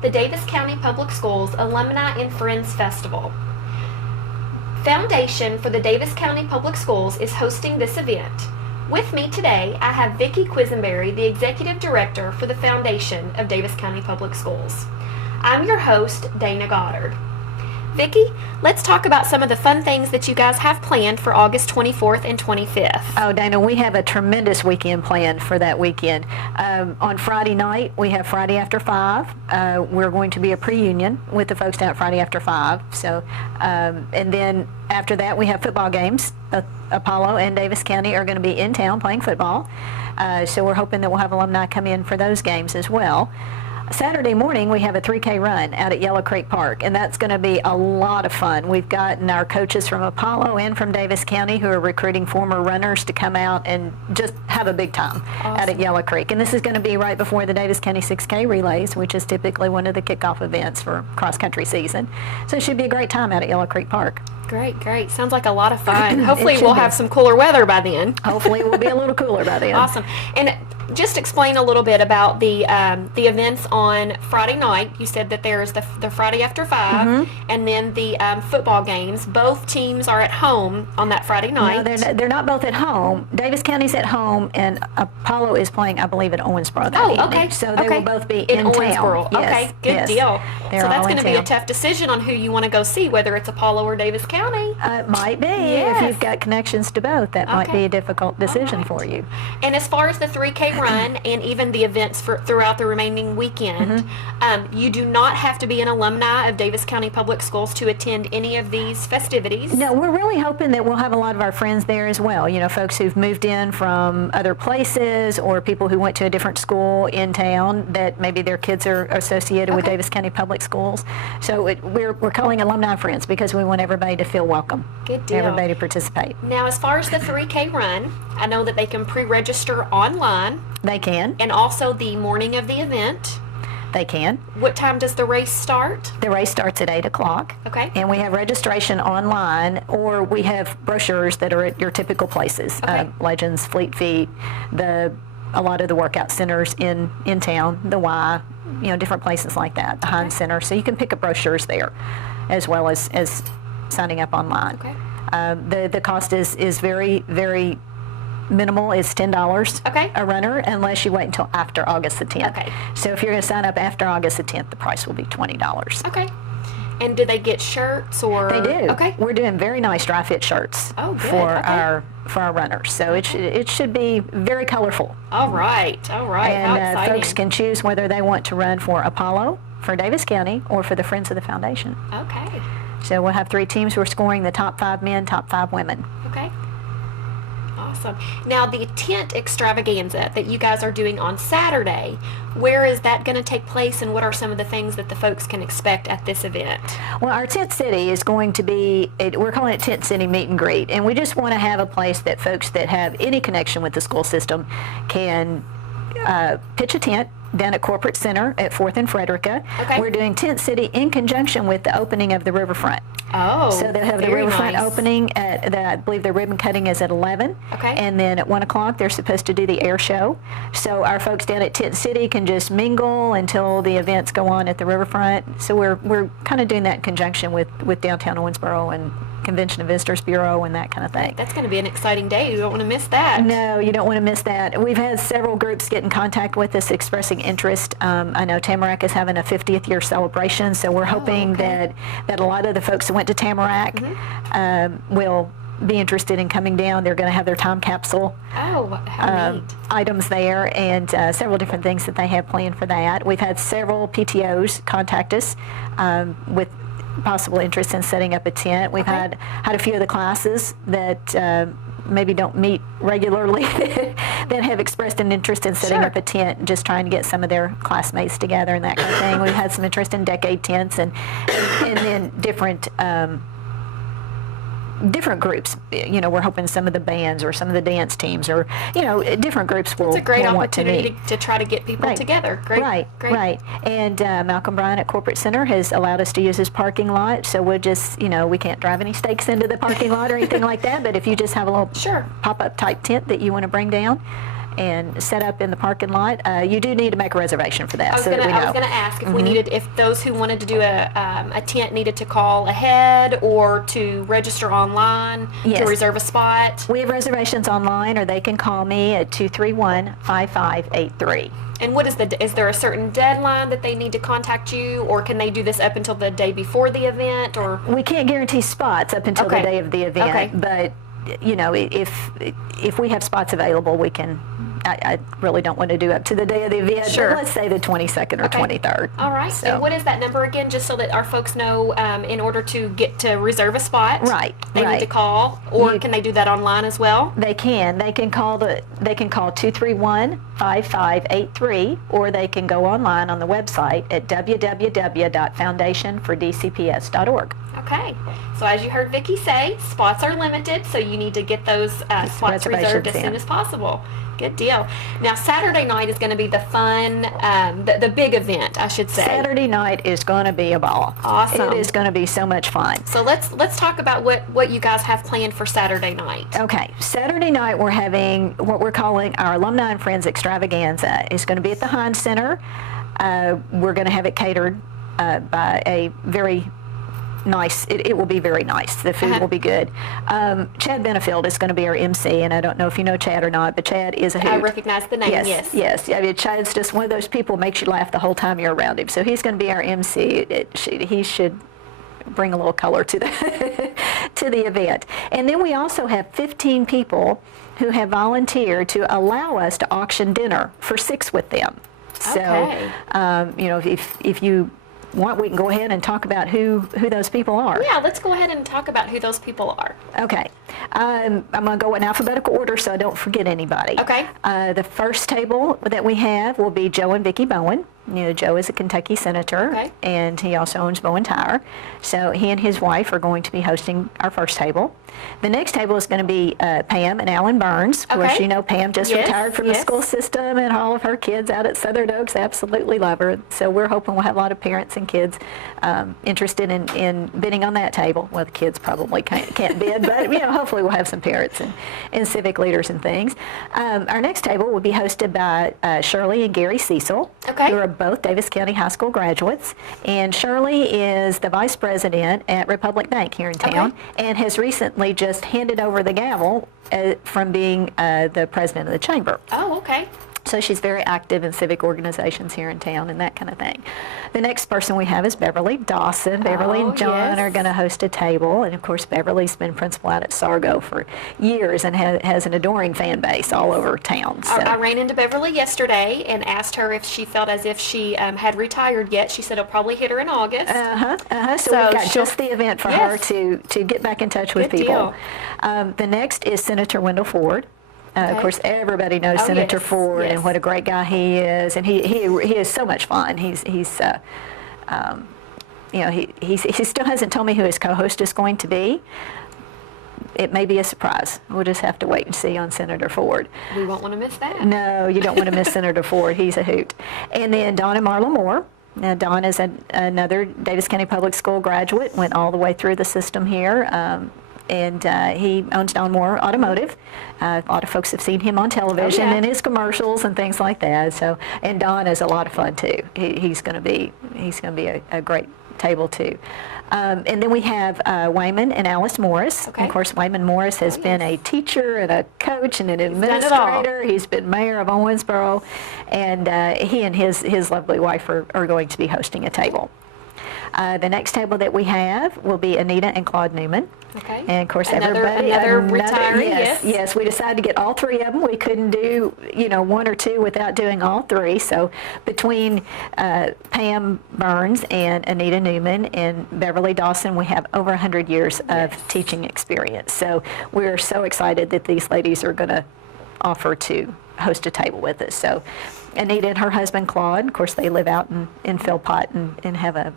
about the Davis County Public Schools Alumni and Friends Festival. Foundation for the Davis County Public Schools is hosting this event. With me today, I have Vicki Quisenberry, the Executive Director for the Foundation of Davis County Public Schools. I'm your host, Dana Goddard. Vicki, let's talk about some of the fun things that you guys have planned for August 24th and 25th. Oh, Dana, we have a tremendous weekend planned for that weekend. On Friday night, we have Friday After 5. We're going to be a pre-union with the folks down at Friday After 5. So, and then after that, we have football games. Apollo and Davis County are going to be in town playing football. So we're hoping that we'll have alumni come in for those games as well. Saturday morning, we have a 3K run out at Yellow Creek Park, and that's going to be a lot of fun. We've gotten our coaches from Apollo and from Davis County who are recruiting former runners to come out and just have a big time out at Yellow Creek. And this is going to be right before the Davis County 6K relays, which is typically one of the kickoff events for cross-country season. So it should be a great time out at Yellow Creek Park. Great, great. Sounds like a lot of fun. Hopefully we'll have some cooler weather by then. Hopefully we'll be a little cooler by then. Awesome. And just explain a little bit about the events on Friday night. You said that there's the Friday After 5 and then the football games. Both teams are at home on that Friday night. No, they're not both at home. Davis County's at home, and Apollo is playing, I believe, at Owensboro that evening. Okay. So they will both be in Owensboro. town. Okay, good deal. So that's going to be a town. tough decision on who you want to go see, whether it's Apollo or Davis County. It might be. If you've got connections to both, that might be a difficult decision for you. And as far as the 3K run and even the events throughout the remaining weekend, you do not have to be an alumni of Davis County Public Schools to attend any of these festivities. No, we're really hoping that we'll have a lot of our friends there as well. You know, folks who've moved in from other places or people who went to a different school in town that maybe their kids are associated with Davis County Public Schools. So we're calling alumni friends because we want everybody to feel welcome. Good deal. Everybody to participate. Now, as far as the 3K run, I know that they can pre-register online. They can. And also the morning of the event. They can. What time does the race start? The race starts at 8 o'clock. Okay. And we have registration online, or we have brochures that are at your typical places. Legends, Fleet Feet, a lot of the workout centers in town, the Y, different places like that, the Hines Center. So you can pick up brochures there as well as signing up online. Okay. The cost is very, very minimal. Is $10 a runner unless you wait until after August the 10th. Okay. So if you're going to sign up after August the 10th, the price will be $20. Okay. And do they get shirts or? They do. Okay. We're doing very nice dry fit shirts for our runners. So it should be very colorful. All right. All right. How And exciting. folks can choose whether they want to run for Apollo, for Davis County, or for the Friends of the Foundation. Okay. So we'll have 3 teams who are scoring the top 5 men, top 5 women. Okay. Awesome. Now, the tent extravaganza that you guys are doing on Saturday, where is that going to take place, and what are some of the things that the folks can expect at this event? Well, our Tent City is going to be, we're calling it Tent City Meet and Greet, and we just want to have a place that folks that have any connection with the school system can pitch a tent down at Corporate Center at 4th and Frederica. Okay. We're doing Tent City in conjunction with the opening of the riverfront. Oh, so they'll have the riverfront opening at, I believe the ribbon cutting is at 11. Okay. And then at 1 o'clock they're supposed to do the air show. So our folks down at Tent City can just mingle until the events go on at the riverfront. So we're kind of doing that in conjunction with downtown Owensboro and Convention and Visitors Bureau and that kind of thing. That's going to be an exciting day. You don't want to miss that. No, you don't want to miss that. We've had several groups get in contact with us expressing interest. I know Tamarack is having a 50th year celebration, so we're hoping that a lot of the folks that went to Tamarack will be interested in coming down. They're going to have their time capsule items there and several different things that they have planned for that. We've had several PTOs contact us with possible interest in setting up a tent. We've had a few of the classes that maybe don't meet regularly that have expressed an interest in setting up a tent and just trying to get some of their classmates together and that kind of thing. We've had some interest in decade tents and then different groups. We're hoping some of the bands or some of the dance teams or different groups will want to meet. It's a great opportunity to try to get people together. Great. Right. And Malcolm Bryan at Corporate Center has allowed us to use his parking lot, so we'll just we can't drive any stakes into the parking lot or anything like that, but if you just have a little pop-up type tent that you want to bring down, and set up in the parking lot. You do need to make a reservation for that, I was so that we know. going to ask if we needed, if those who wanted to do a tent needed to call ahead or to register online to Yes. reserve a spot. We have reservations online, or they can call me at 231-5583. And what is there a certain deadline that they need to contact you, or can they do this up until the day before the event, or? We can't guarantee spots up until the day of the event, Okay. but you know, if we have spots available, we can. I really don't want to do up to the day of the event, Sure. but let's say the 22nd or 23rd. All right. So. And what is that number again, just so that our folks know, in order to get to reserve a spot? Right, They need to call, or can they do that online as well? They can. They can call 231-5583, or they can go online on the website at www.foundationfordcps.org. Okay. So as you heard Vicki say, spots are limited, so you need to get those spots reserved as soon as possible. Good deal. Now Saturday night is going to be the fun, the big event, I should say. Saturday night is going to be a ball. Awesome. It is going to be so much fun. So let's talk about what you guys have planned for Saturday night. Okay, Saturday night we're having what we're calling our Alumni and Friends Extravaganza. It's going to be at the Heinz Center. We're going to have it catered by a very nice, it will be very nice. The food will be good. Chad Benefield is going to be our MC, and I don't know if you know Chad or not, but Chad is a hoot. I recognize the name, yes. I mean, Chad's just one of those people who makes you laugh the whole time you're around him. So he's going to be our MC. He should bring a little color to the to the event. And then we also have 15 people who have volunteered to allow us to auction dinner for 6 with them. Okay. So, you know, if you want, we can go ahead and talk about who those people are. Yeah, let's go ahead and talk about who those people are. Okay. I'm going to go in alphabetical order so I don't forget anybody. Okay. The first table that we have will be Joe and Vicki Bowen. You know, Joe is a Kentucky senator, and he also owns Bowen Tire. So he and his wife are going to be hosting our first table. The next table is going to be Pam and Alan Burns. Of course, you know Pam just retired from the school system, and all of her kids out at Southern Oaks absolutely love her. So we're hoping we'll have a lot of parents and kids interested in bidding on that table. Well, the kids probably can't bid, but you know, hopefully we'll have some parents and civic leaders and things. Our next table will be hosted by Shirley and Gary Cecil, who are both Davis County High School graduates. And Shirley is the vice president at Republic Bank here in town, and has recently just handed over the gavel from being the president of the chamber. Oh, okay. So she's very active in civic organizations here in town and that kind of thing. The next person we have is Beverly Dawson. Beverly and John are going to host a table. And of course, Beverly's been principal out at Sargo for years and has an adoring fan base all over town. So. I ran into Beverly yesterday and asked her if she felt as if she had retired yet. She said it'll probably hit her in August. So we've got just the event for her to get back in touch with people. The next is Senator Wendell Ford. Of course, everybody knows Senator Ford and what a great guy he is, and he is so much fun. He's you know, he still hasn't told me who his co-host is going to be. It may be a surprise. We'll just have to wait and see on Senator Ford. We won't want to miss that. No, you don't want to miss Senator Ford. He's a hoot. And then Don and Marla Moore. Now, Don is another Davis County Public School graduate, went all the way through the system here. And he owns Don Moore Automotive. A lot of folks have seen him on television and his commercials and things like that. So, and Don is a lot of fun too. He's going to be a great table too. And then we have Wayman and Alice Morris. And of course, Wayman Morris has been a teacher and a coach and an administrator. He's been mayor of Owensboro, and he and his lovely wife are going to be hosting a table. The next table that we have will be Anita and Claude Newman. Okay. And of course, another retiree. Yes, we decided to get all 3 of them. We couldn't do, 1 or 2 without doing all 3. So between Pam Burns and Anita Newman and Beverly Dawson, we have over 100 years of teaching experience. So we're so excited that these ladies are going to offer to host a table with us. So Anita and her husband Claude, of course, they live out in Philpott and have a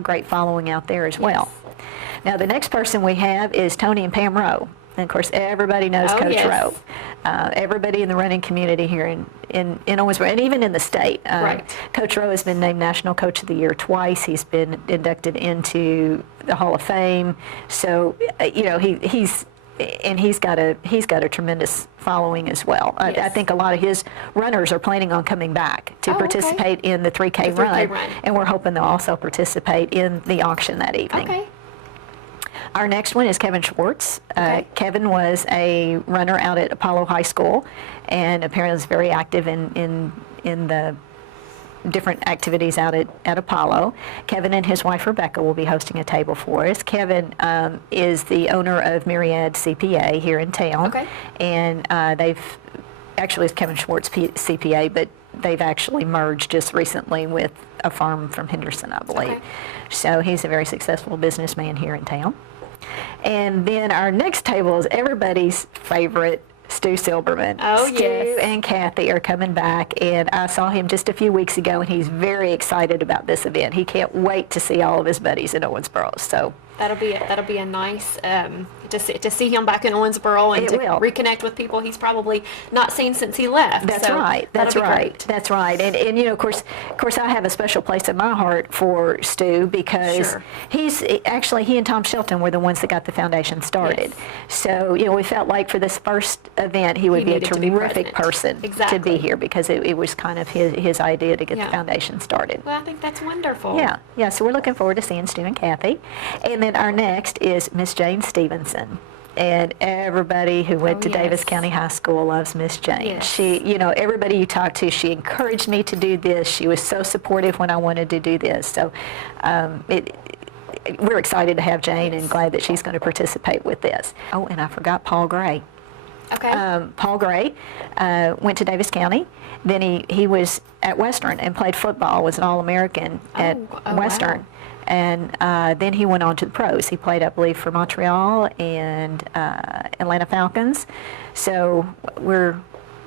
great following out there as well. Now, the next person we have is Tony and Pam Rowe. And, of course, everybody knows Coach Rowe. Everybody in the running community here in Owensboro, and even in the state. Coach Rowe has been named National Coach of the Year twice. He's been inducted into the Hall of Fame. So, he's and he's got a tremendous following as well. I Yes. think a lot of his runners are planning on coming back to Oh, okay. participate in the 3K, The 3K run. and we're hoping they'll also participate in the auction that evening. Okay. Our next one is Kevin Schwartz. Okay. Kevin was a runner out at Apollo High School, and apparently is very active in the different activities out at Apollo. Kevin and his wife Rebecca will be hosting a table for us. Kevin is the owner of Myriad CPA here in town, Okay. and actually it's Kevin Schwartz CPA, but they've actually merged just recently with a firm from Henderson, I believe. Okay. So he's a very successful businessman here in town. And then our next table is everybody's favorite, Stu Silberman. Oh, Stu yes. and Kathy are coming back, and I saw him just a few weeks ago, and he's very excited about this event. He can't wait to see all of his buddies in Owensboro. So That'll be a nice to see him back in Owensboro and It to will. reconnect with people he's probably not seen since he left. That's So right. that'll That's be right. great. That's right. And you know, of course, I have a special place in my heart for Stu because Sure. he and Tom Shelton were the ones that got the foundation started. Yes. So you know, we felt like for this first event, he would He be a needed to be terrific present. person Exactly. to be here because it was kind of his idea to get Yeah. the foundation started. Well, I think that's wonderful. Yeah. So we're looking forward to seeing Stu and Kathy. And then our next is Miss Jane Stevenson. And everybody who went Oh, to Davis yes. County High School loves Miss Jane. Yes. She, you know, everybody you talk to, she encouraged me to do this. She was so supportive when I wanted to do this. So we're excited to have Jane and glad that she's going to participate with this. Oh, and I forgot Paul Gray. Okay. Paul Gray went to Davis County. Then he was at Western and played football, was an All-American at Oh, Western. wow. And then he went on to the pros. He played, I believe, for Montreal and Atlanta Falcons. So we're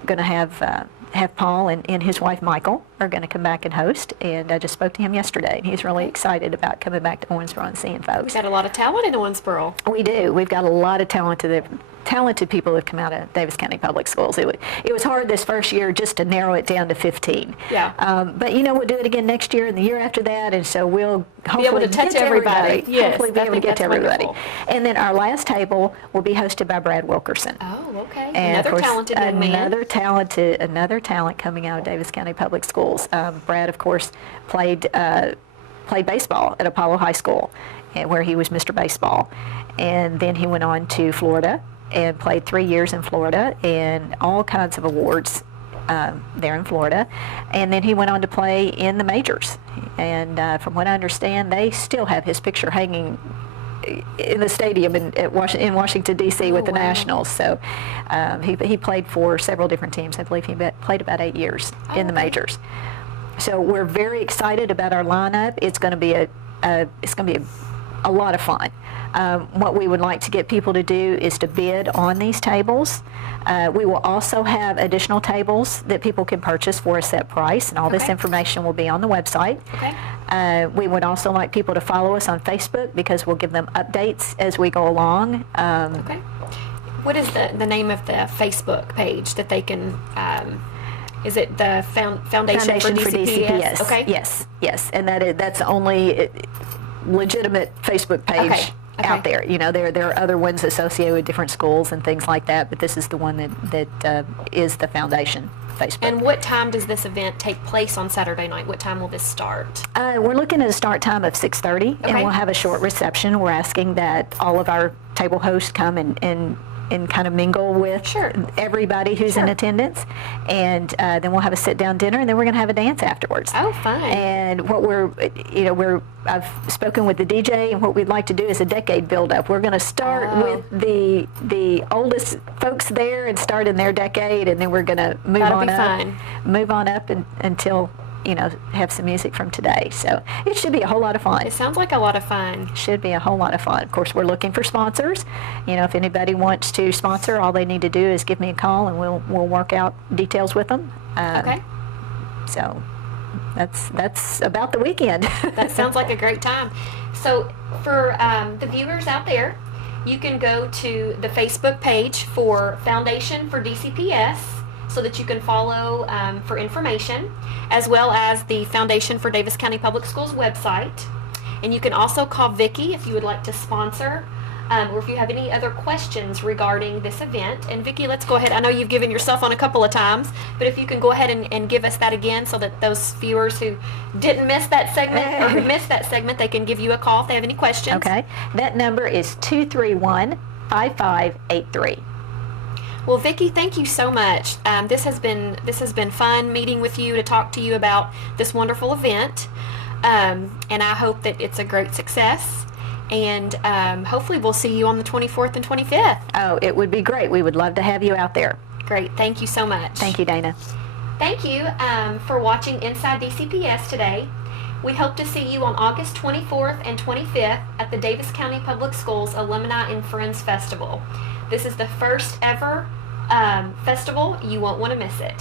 going to have Paul and his wife Michael are going to come back and host. And I just spoke to him yesterday, and he's really excited about coming back to Owensboro and seeing folks. We've got a lot of talent in Owensboro. We do. We've got a lot of talented people that have come out of Davis County Public Schools. It was hard this first year just to narrow it down to 15. Yeah. But you know, we'll do it again next year and the year after that, and so we'll hopefully able to touch get to everybody. Yes, hopefully be I able to think get to that's everybody. wonderful. And then our last table will be hosted by Brad Wilkerson. Oh, okay. And of Another course, talented young man. Another talent coming out of Davis County Public Schools. Brad, of course, played baseball at Apollo High School, where he was Mr. Baseball, and then he went on to Florida and played 3 years in Florida and all kinds of awards there in Florida. And then he went on to play in the majors. And from what I understand, they still have his picture hanging in the stadium in Washington, D.C. with the wow. Nationals. So he played for several different teams. I believe he played about 8 years in the okay. majors. So we're very excited about our lineup. It's going to be a lot of fun. What we would like to get people to do is to bid on these tables. We will also have additional tables that people can purchase for a set price, and all this Okay. information will be on the website. Okay. We would also like people to follow us on Facebook because we'll give them updates as we go along. Okay. What is the name of the Facebook page that they can? Is it the Foundation for DCPS? Okay. Yes, and that's the only legitimate Facebook page Okay. out there. You know, there are other ones associated with different schools and things like that, but this is the one that is the Foundation Facebook. And what time does this event take place on Saturday night? What time will this start? We're looking at a start time of 6:30, and Okay. we'll have a short reception. We're asking that all of our table hosts come and kind of mingle with Sure. everybody who's in Sure. attendance, and then we'll have a sit-down dinner, and then we're going to have a dance afterwards. Oh, fun. And what I've spoken with the DJ, and what we'd like to do is a decade build-up. We're going to start Oh. with the oldest folks there and start in their decade, and then we're going to move That'll on be up, fun. until have some music from today. So it should be a whole lot of fun. It sounds like a lot of fun. Should be a whole lot of fun. Of course, we're looking for sponsors. You know, if anybody wants to sponsor, all they need to do is give me a call, and we'll work out details with them. Okay. So that's about the weekend. That sounds like a great time. So for the viewers out there, you can go to the Facebook page for Foundation for DCPS so that you can follow for information, as well as the Foundation for Davis County Public Schools website. And you can also call Vicki if you would like to sponsor or if you have any other questions regarding this event. And Vicki, let's go ahead. I know you've given your cell phone a couple of times, but if you can go ahead and give us that again so that those viewers who didn't miss that segment or who missed that segment, they can give you a call if they have any questions. Okay. That number is 231-5583. Well, Vicki, thank you so much. This has been fun meeting with you to talk to you about this wonderful event, and I hope that it's a great success. And hopefully we'll see you on the 24th and 25th. Oh, it would be great. We would love to have you out there. Great. Thank you so much. Thank you, Dana. Thank you for watching Inside DCPS today. We hope to see you on August 24th and 25th at the Davis County Public Schools Alumni and Friends Festival. This is the first ever festival. You won't want to miss it.